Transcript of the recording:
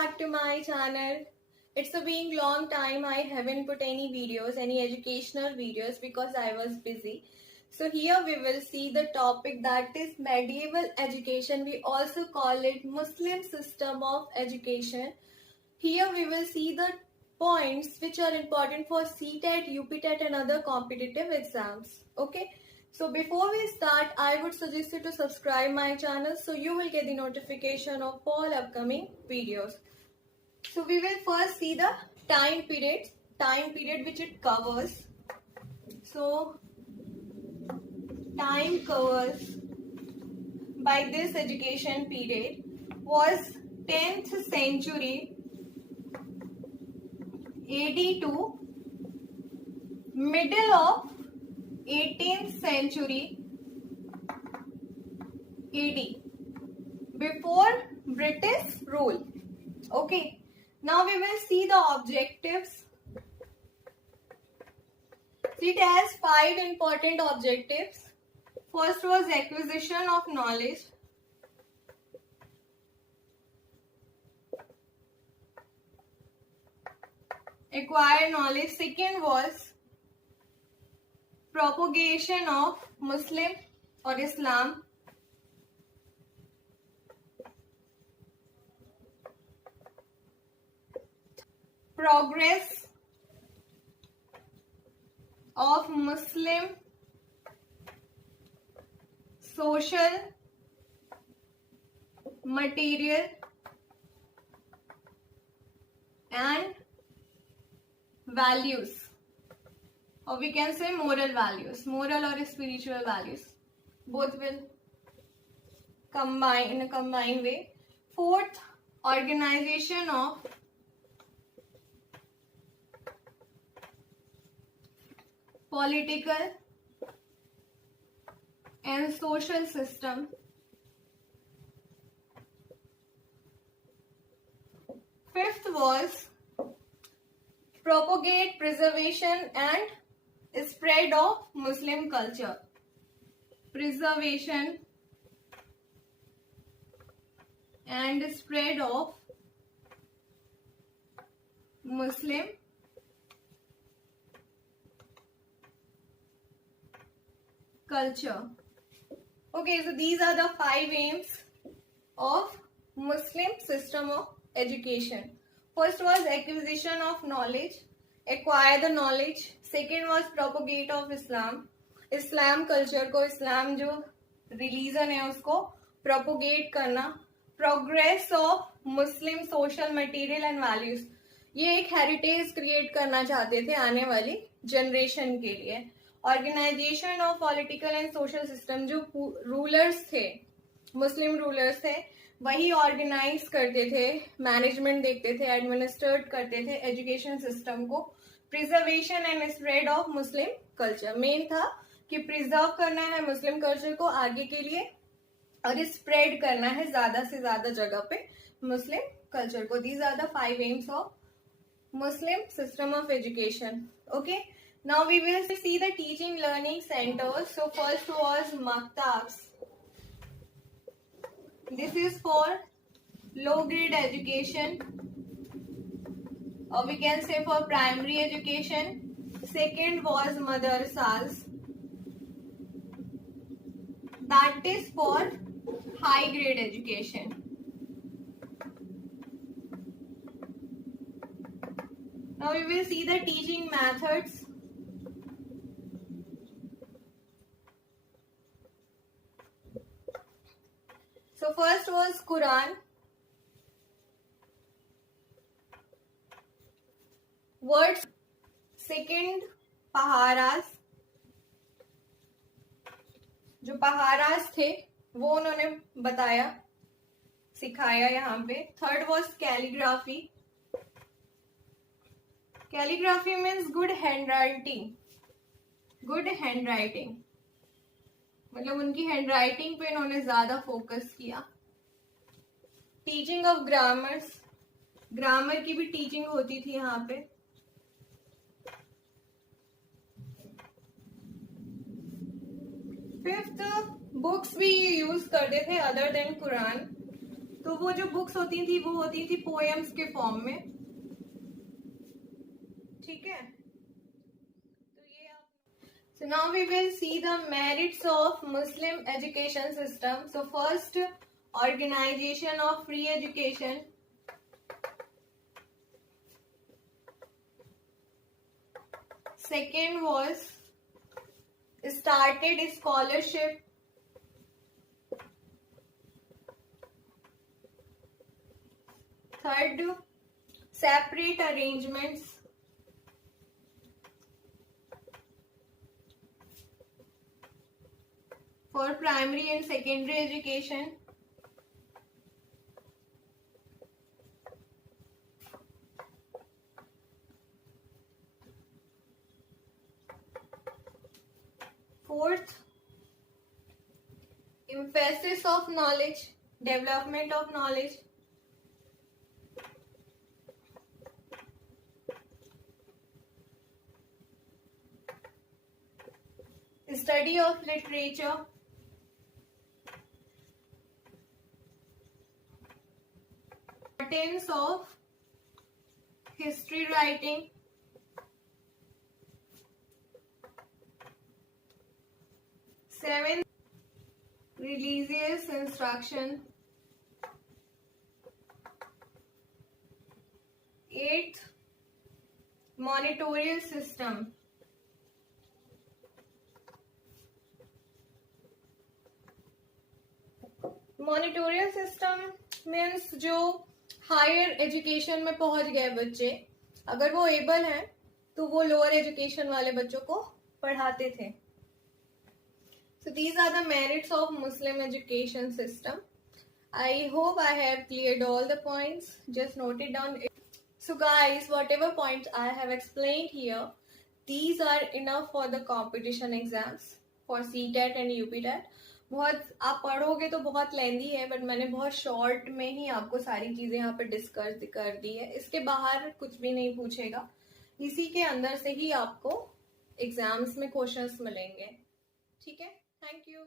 back to my channel. It's been long time I haven't put any videos, any educational videos because I was busy. So here we will see the topic that is medieval education. We also call it Muslim system of education. Here we will see the points which are important for CTET, UPTET and other competitive exams. Okay. So before we start, I would suggest you to subscribe my channel so you will get the notification of all upcoming videos. So we will first see the time period which it covers. So time covers by this education period was 10th century AD to middle of 18th century AD, before British rule. Okay, now we will see the objectives. It has 5 important objectives. First was acquisition of knowledge. Acquire knowledge. Second was propagation of Muslim or Islam. Progress of Muslim social, material and values, or we can say moral values, moral or spiritual values, both will combine in a combined way. Fourth, organization of political and social system. Fifth was propagate, preservation and spread of Muslim culture. Preservation and spread of Muslim culture. Okay, so these are the 5 aims of Muslim system of education. First was acquisition of knowledge, acquire the knowledge. Second was propagate of Islam, Islam culture को, Islam जो religion है उसको propagate करना. Progress of Muslim social, material and values. ये एक heritage create करना चाहते थे आने वाली generation के लिए. Organization of political and social system, जो rulers थे, Muslim rulers थे, वही ऑर्गेनाइज करते थे, मैनेजमेंट देखते थे, एडमिनिस्ट्रेट करते थे एजुकेशन सिस्टम को. Preservation and spread of Muslim culture, main था कि प्रिजर्व करना है मुस्लिम कल्चर को आगे के लिए और स्प्रेड करना है ज्यादा से ज्यादा जगह पे मुस्लिम कल्चर को. These are the 5 aims of Muslim system of education. Okay, now we will see the teaching learning centres. So first was मक्ताब्स. This is for low grade education, or we can say for primary education. Second was madrasas, that is for high grade education. Now we will see the teaching methods. So first was Quran. Words. Second, पहारास. जो पहारास थे वो उन्होंने बताया, सिखाया यहाँ पे. Third was calligraphy. Calligraphy means good handwriting. Good handwriting. मतलब उनकी हैंडराइटिंग पे इन्होंने ज्यादा फोकस किया. टीचिंग ऑफ ग्रामर्स, ग्रामर की भी टीचिंग होती थी यहाँ पे. फिफ्थ, बुक्स भी यूज करते थे अदर देन कुरान. तो वो जो बुक्स होती थी वो होती थी पोएम्स के फॉर्म में, ठीक है। तो ये आप so now we will see the merits of Muslim education system. So first, organization of free education. Second was started scholarship. Third, separate arrangements. For primary and secondary education. Fourth, emphasis of knowledge, development of knowledge. Study of literature. Importance of history writing. Seventh, religious instruction. Eighth, monitorial system. Monitorial system means जो higher education में पहुंच गए बच्चे, अगर वो able हैं तो वो लोअर एजुकेशन वाले बच्चों को पढ़ाते थे। So these are the merits of Muslim education system. I hope I have cleared all the points, just note it down. So guys, whatever points I have explained here, these are enough for the competition exams for CTET and UPTET। बहुत आप पढ़ोगे तो बहुत लेंदी है, but मैंने बहुत short में ही आपको सारी चीजें यहाँ पे डिस्कस कर दी है। इसके बाहर कुछ भी नहीं पूछेगा, इसी के अंदर से ही आपको एग्जाम्स में क्वेश्चंस मिलेंगे, ठीक है। Thank you.